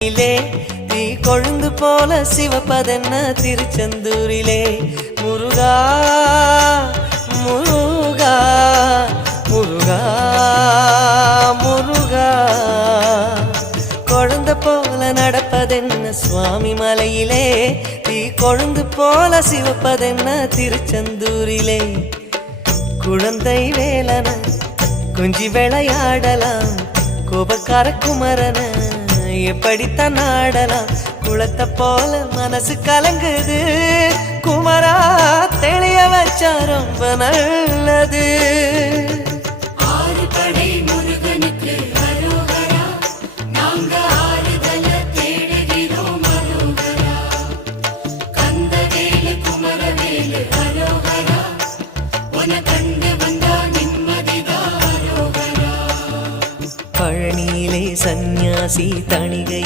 தீ கொழுந்து போல சிவப்பதென்ன திருச்செந்தூரிலே முருகா முருகா முருகா முருகா கொழுந்த போல நடப்பதென்ன சுவாமி மலையிலே தீ கொழுந்து போல சிவப்பதென்ன திருச்செந்தூரிலே குழந்தை வேலன கொஞ்சி விளையாடலாம் கோபக்கார குமரன எப்படித்தான் ஆடலாம் குளத்தை போல மனசு கலங்குது குமரா தெளிய வச்சா ரொம்ப நல்லது பழனியிலே சந்நியாசி தணிகை